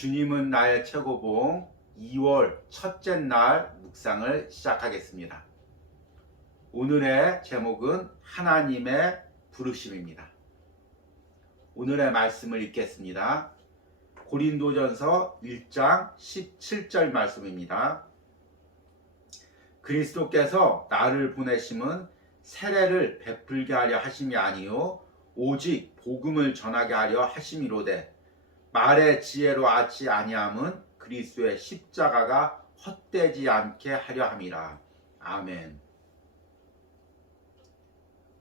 주님은 나의 최고봉 2월 첫째 날 묵상을 시작하겠습니다. 오늘의 제목은 하나님의 부르심입니다. 오늘의 말씀을 읽겠습니다. 고린도전서 1장 17절 말씀입니다. 그리스도께서 나를 보내심은 세례를 베풀게 하려 하심이 아니요 오직 복음을 전하게 하려 하심이로되 말의 지혜로 하지 아니함은 그리스도의 십자가가 헛되지 않게 하려 함이라. 아멘.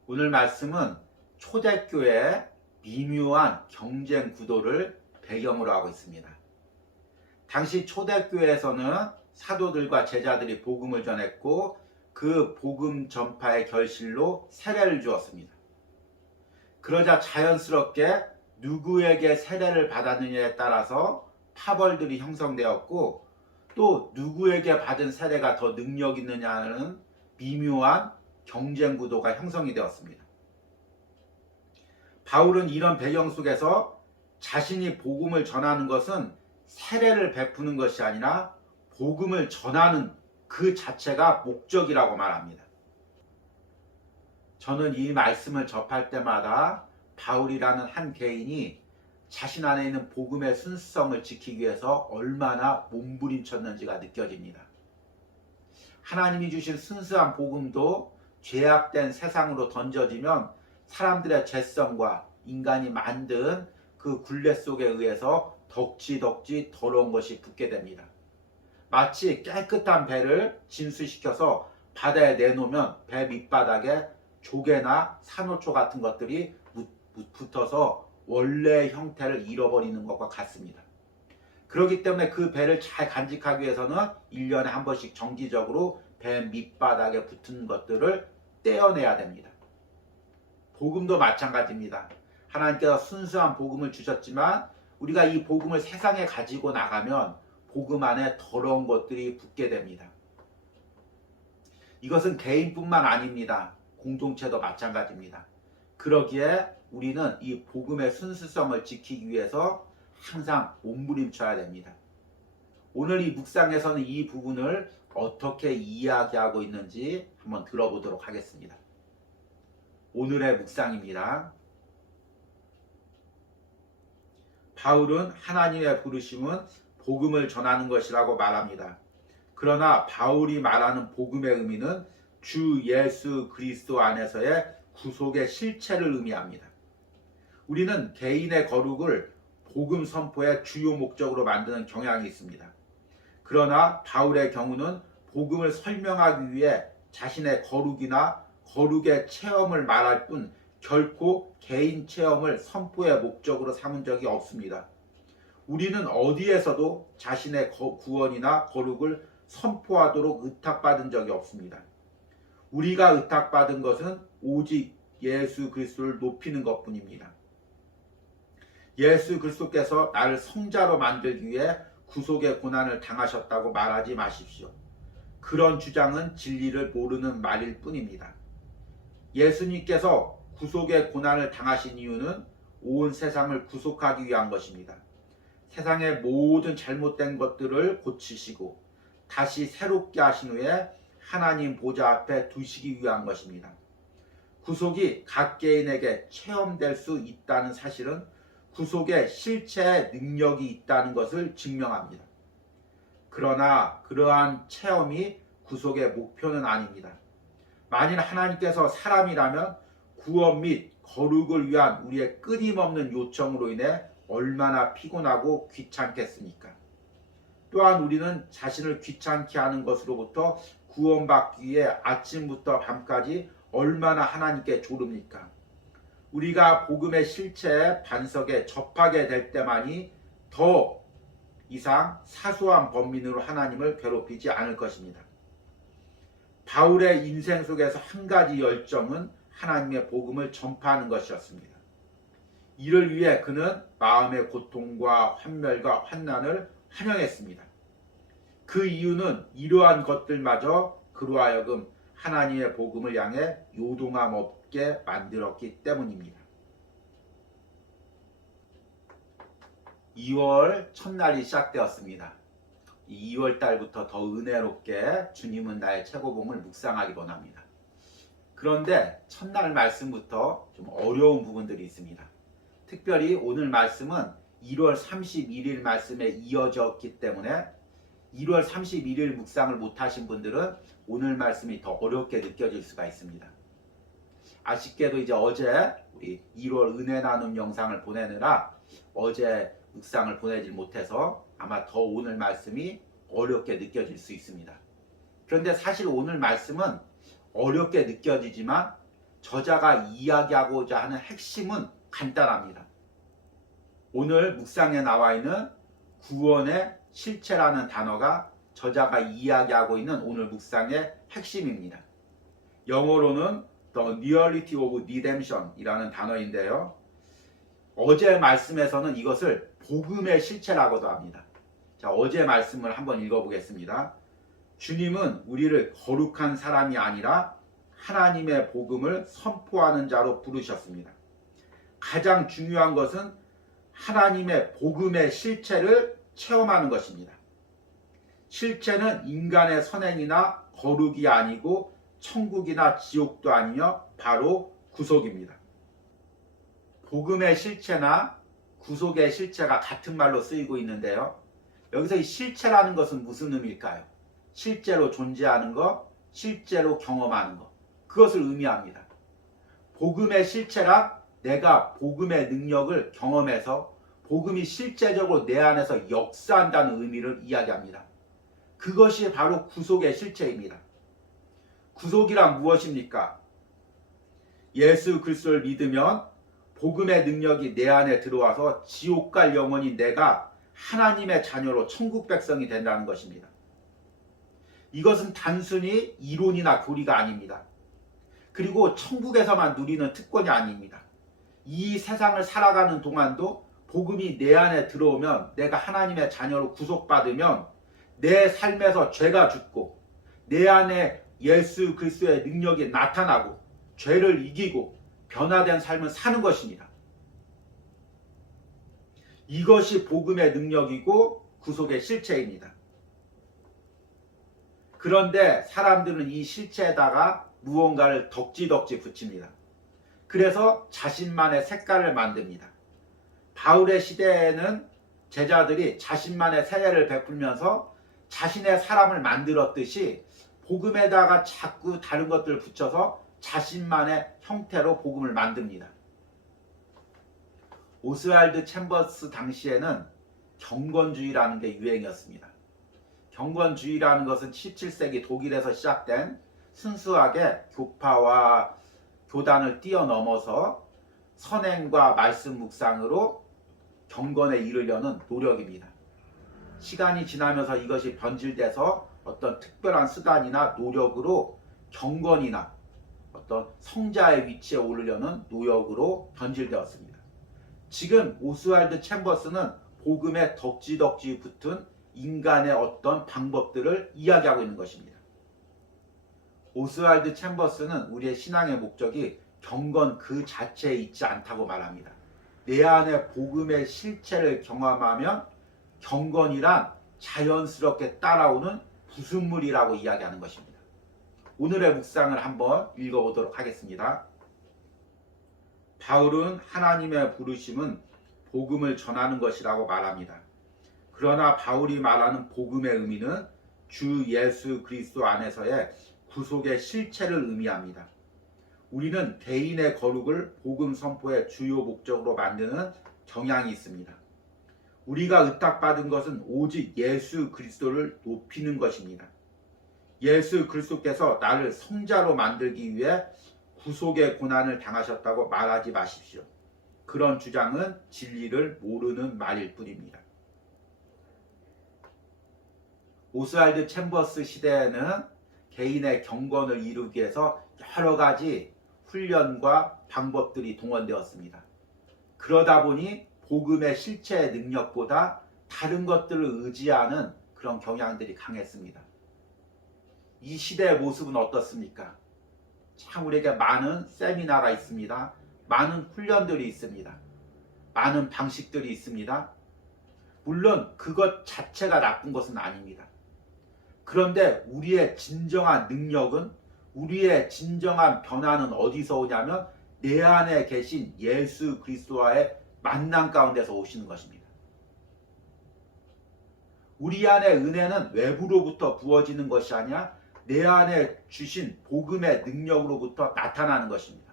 오늘 말씀은 초대교회의 미묘한 경쟁 구도를 배경으로 하고 있습니다. 당시 초대교회에서는 사도들과 제자들이 복음을 전했고 그 복음 전파의 결실로 세례를 주었습니다. 그러자 자연스럽게 누구에게 세례를 받았느냐에 따라서 파벌들이 형성되었고 또 누구에게 받은 세례가 더 능력 있느냐는 미묘한 경쟁 구도가 형성이 되었습니다. 바울은 이런 배경 속에서 자신이 복음을 전하는 것은 세례를 베푸는 것이 아니라 복음을 전하는 그 자체가 목적이라고 말합니다. 저는 이 말씀을 접할 때마다 바울이라는 한 개인이 자신 안에 있는 복음의 순수성을 지키기 위해서 얼마나 몸부림쳤는지가 느껴집니다. 하나님이 주신 순수한 복음도 죄악된 세상으로 던져지면 사람들의 죄성과 인간이 만든 그 굴레 속에 의해서 덕지덕지 더러운 것이 붙게 됩니다. 마치 깨끗한 배를 진수시켜서 바다에 내놓으면 배 밑바닥에 조개나 산호초 같은 것들이 붙어서 원래의 형태를 잃어버리는 것과 같습니다. 그렇기 때문에 그 배를 잘 간직하기 위해서는 1년에 한 번씩 정기적으로 배 밑바닥에 붙은 것들을 떼어내야 됩니다. 복음도 마찬가지입니다. 하나님께서 순수한 복음을 주셨지만 우리가 이 복음을 세상에 가지고 나가면 복음 안에 더러운 것들이 붙게 됩니다. 이것은 개인뿐만 아닙니다. 공동체도 마찬가지입니다. 그러기에 우리는 이 복음의 순수성을 지키기 위해서 항상 몸부림쳐야 됩니다. 오늘 이 묵상에서는 이 부분을 어떻게 이야기하고 있는지 한번 들어보도록 하겠습니다. 오늘의 묵상입니다. 바울은 하나님의 부르심은 복음을 전하는 것이라고 말합니다. 그러나 바울이 말하는 복음의 의미는 주 예수 그리스도 안에서의 구속의 실체를 의미합니다. 우리는 개인의 거룩을 복음 선포의 주요 목적으로 만드는 경향이 있습니다. 그러나 바울의 경우는 복음을 설명하기 위해 자신의 거룩이나 거룩의 체험을 말할 뿐 결코 개인 체험을 선포의 목적으로 삼은 적이 없습니다. 우리는 어디에서도 자신의 구원이나 거룩을 선포하도록 의탁받은 적이 없습니다. 우리가 의탁받은 것은 오직 예수 그리스도를 높이는 것뿐입니다. 예수 그리스도께서 나를 성자로 만들기 위해 구속의 고난을 당하셨다고 말하지 마십시오. 그런 주장은 진리를 모르는 말일 뿐입니다. 예수님께서 구속의 고난을 당하신 이유는 온 세상을 구속하기 위한 것입니다. 세상의 모든 잘못된 것들을 고치시고 다시 새롭게 하신 후에 하나님 보좌 앞에 두시기 위한 것입니다. 구속이 각 개인에게 체험될 수 있다는 사실은 구속의 실체의 능력이 있다는 것을 증명합니다. 그러나 그러한 체험이 구속의 목표는 아닙니다. 만일 하나님께서 사람이라면 구원 및 거룩을 위한 우리의 끊임없는 요청으로 인해 얼마나 피곤하고 귀찮겠습니까? 또한 우리는 자신을 귀찮게 하는 것으로부터 구원받기 위해 아침부터 밤까지 얼마나 하나님께 조릅니까? 우리가 복음의 실체의 반석에 접하게 될 때만이 더 이상 사소한 범민으로 하나님을 괴롭히지 않을 것입니다. 바울의 인생 속에서 한 가지 열정은 하나님의 복음을 전파하는 것이었습니다. 이를 위해 그는 마음의 고통과 환멸과 환난을 환영했습니다. 그 이유는 이러한 것들마저 그로 하여금 하나님의 복음을 향해 요동함 없게 만들었기 때문입니다. 2월 첫날이 시작되었습니다. 2월 달부터 더 은혜롭게 주님은 나의 최고봉을 묵상하기 원합니다. 그런데 첫날 말씀부터 좀 어려운 부분들이 있습니다. 특별히 오늘 말씀은 1월 31일 말씀에 이어졌기 때문에 1월 31일 묵상을 못하신 분들은 오늘 말씀이 더 어렵게 느껴질 수가 있습니다. 아쉽게도 이제 어제 우리 1월 은혜 나눔 영상을 보내느라 어제 묵상을 보내질 못해서 아마 더 오늘 말씀이 어렵게 느껴질 수 있습니다. 그런데 사실 오늘 말씀은 어렵게 느껴지지만 저자가 이야기하고자 하는 핵심은 간단합니다. 오늘 묵상에 나와 있는 구원의 실체라는 단어가 저자가 이야기하고 있는 오늘 묵상의 핵심입니다. 영어로는 The Reality of Redemption 이라는 단어인데요. 어제 말씀에서는 이것을 복음의 실체라고도 합니다. 자, 어제 말씀을 한번 읽어보겠습니다. 주님은 우리를 거룩한 사람이 아니라 하나님의 복음을 선포하는 자로 부르셨습니다. 가장 중요한 것은 하나님의 복음의 실체를 체험하는 것입니다. 실체는 인간의 선행이나 거룩이 아니고 천국이나 지옥도 아니며 바로 구속입니다. 복음의 실체나 구속의 실체가 같은 말로 쓰이고 있는데요. 여기서 이 실체라는 것은 무슨 의미일까요? 실제로 존재하는 것, 실제로 경험하는 것, 그것을 의미합니다. 복음의 실체란 내가 복음의 능력을 경험해서 복음이 실제적으로 내 안에서 역사한다는 의미를 이야기합니다. 그것이 바로 구속의 실체입니다. 구속이란 무엇입니까? 예수 그리스도를 믿으면 복음의 능력이 내 안에 들어와서 지옥 갈 영혼인 내가 하나님의 자녀로 천국 백성이 된다는 것입니다. 이것은 단순히 이론이나 교리가 아닙니다. 그리고 천국에서만 누리는 특권이 아닙니다. 이 세상을 살아가는 동안도 복음이 내 안에 들어오면 내가 하나님의 자녀로 구속받으면 내 삶에서 죄가 죽고 내 안에 예수 그리스도의 능력이 나타나고 죄를 이기고 변화된 삶을 사는 것입니다. 이것이 복음의 능력이고 구속의 실체입니다. 그런데 사람들은 이 실체에다가 무언가를 덕지덕지 붙입니다. 그래서 자신만의 색깔을 만듭니다. 바울의 시대에는 제자들이 자신만의 세례를 베풀면서 자신의 사람을 만들었듯이 복음에다가 자꾸 다른 것들을 붙여서 자신만의 형태로 복음을 만듭니다. 오스왈드 챔버스 당시에는 경건주의라는 게 유행이었습니다. 경건주의라는 것은 17세기 독일에서 시작된 순수하게 교파와 교단을 뛰어넘어서 선행과 말씀 묵상으로 경건에 이르려는 노력입니다. 시간이 지나면서 이것이 변질돼서 어떤 특별한 수단이나 노력으로 경건이나 어떤 성자의 위치에 오르려는 노력으로 변질되었습니다. 지금 오스왈드 챔버스는 복음에 덕지덕지 붙은 인간의 어떤 방법들을 이야기하고 있는 것입니다. 오스왈드 챔버스는 우리의 신앙의 목적이 경건 그 자체에 있지 않다고 말합니다. 내 안에 복음의 실체를 경험하면 경건이란 자연스럽게 따라오는 부순물이라고 이야기하는 것입니다. 오늘의 묵상을 한번 읽어보도록 하겠습니다. 바울은 하나님의 부르심은 복음을 전하는 것이라고 말합니다. 그러나 바울이 말하는 복음의 의미는 주 예수 그리스도 안에서의 구속의 실체를 의미합니다. 우리는 개인의 거룩을 복음 선포의 주요 목적으로 만드는 경향이 있습니다. 우리가 의탁받은 것은 오직 예수 그리스도를 높이는 것입니다. 예수 그리스도께서 나를 성자로 만들기 위해 구속의 고난을 당하셨다고 말하지 마십시오. 그런 주장은 진리를 모르는 말일 뿐입니다. 오스왈드 챔버스 시대에는 개인의 경건을 이루기 위해서 여러 가지 훈련과 방법들이 동원되었습니다. 그러다 보니 복음의 실체의 능력보다 다른 것들을 의지하는 그런 경향들이 강했습니다. 이 시대의 모습은 어떻습니까? 참 우리에게 많은 세미나가 있습니다. 많은 훈련들이 있습니다. 많은 방식들이 있습니다. 물론 그것 자체가 나쁜 것은 아닙니다. 그런데 우리의 진정한 능력은, 우리의 진정한 변화는 어디서 오냐면 내 안에 계신 예수 그리스도와의 만남 가운데서 오시는 것입니다. 우리 안에 은혜는 외부로부터 부어지는 것이 아니라 내 안에 주신 복음의 능력으로부터 나타나는 것입니다.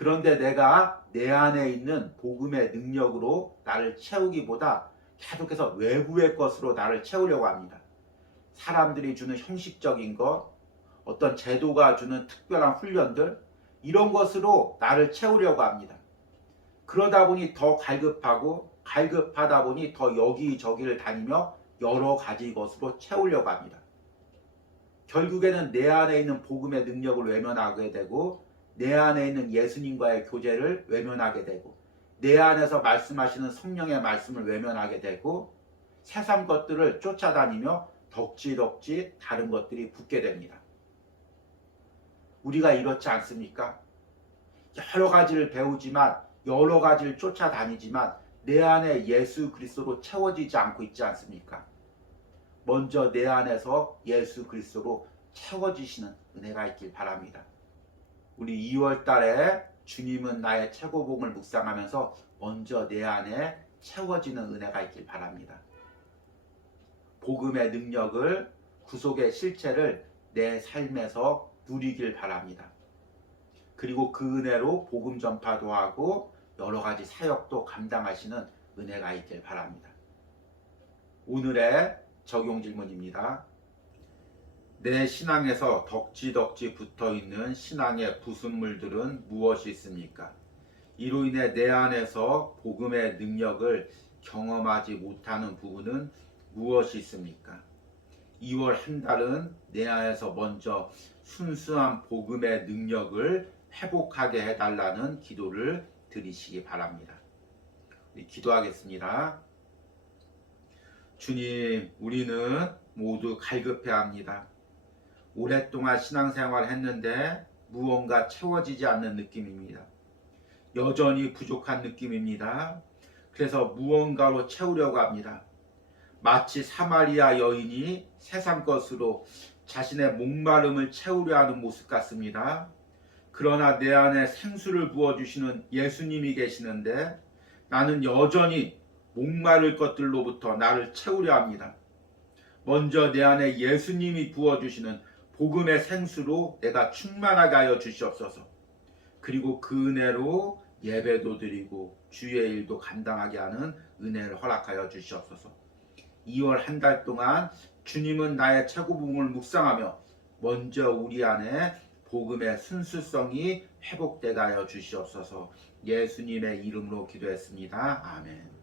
그런데 내가 내 안에 있는 복음의 능력으로 나를 채우기보다 계속해서 외부의 것으로 나를 채우려고 합니다. 사람들이 주는 형식적인 것, 어떤 제도가 주는 특별한 훈련들, 이런 것으로 나를 채우려고 합니다. 그러다 보니 더 갈급하고, 갈급하다 보니 더 여기저기를 다니며 여러 가지 것으로 채우려고 합니다. 결국에는 내 안에 있는 복음의 능력을 외면하게 되고, 내 안에 있는 예수님과의 교제를 외면하게 되고, 내 안에서 말씀하시는 성령의 말씀을 외면하게 되고, 세상 것들을 쫓아다니며 덕지덕지 다른 것들이 붙게 됩니다. 우리가 이렇지 않습니까? 여러 가지를 배우지만, 여러 가지를 쫓아다니지만 내 안에 예수 그리스도로 채워지지 않고 있지 않습니까? 먼저 내 안에서 예수 그리스도로 채워지시는 은혜가 있길 바랍니다. 우리 2월 달에 주님은 나의 최고봉을 묵상하면서 먼저 내 안에 채워지는 은혜가 있길 바랍니다. 복음의 능력을, 구속의 실체를 내 삶에서 누리길 바랍니다. 그리고 그 은혜로 복음 전파도 하고 여러 가지 사역도 감당하시는 은혜가 있길 바랍니다. 오늘의 적용 질문입니다. 내 신앙에서 덕지덕지 붙어있는 신앙의 부순물들은 무엇이 있습니까? 이로 인해 내 안에서 복음의 능력을 경험하지 못하는 부분은 무엇이 있습니까? 2월 한 달은 내 안에서 먼저 순수한 복음의 능력을 회복하게 해달라는 기도를 드리시기 바랍니다. 우리 기도하겠습니다. 주님, 우리는 모두 갈급해합니다. 오랫동안 신앙생활을 했는데 무언가 채워지지 않는 느낌입니다. 여전히 부족한 느낌입니다. 그래서 무언가로 채우려고 합니다. 마치 사마리아 여인이 세상 것으로 자신의 목마름을 채우려 하는 모습 같습니다. 그러나 내 안에 생수를 부어주시는 예수님이 계시는데 나는 여전히 목마를 것들로부터 나를 채우려 합니다. 먼저 내 안에 예수님이 부어주시는 복음의 생수로 내가 충만하게 하여 주시옵소서. 그리고 그 은혜로 예배도 드리고 주의 일도 감당하게 하는 은혜를 허락하여 주시옵소서. 2월 한 달 동안 주님은 나의 최고봉을 묵상하며 먼저 우리 안에 복음의 순수성이 회복되게 하여 주시옵소서. 예수님의 이름으로 기도했습니다. 아멘.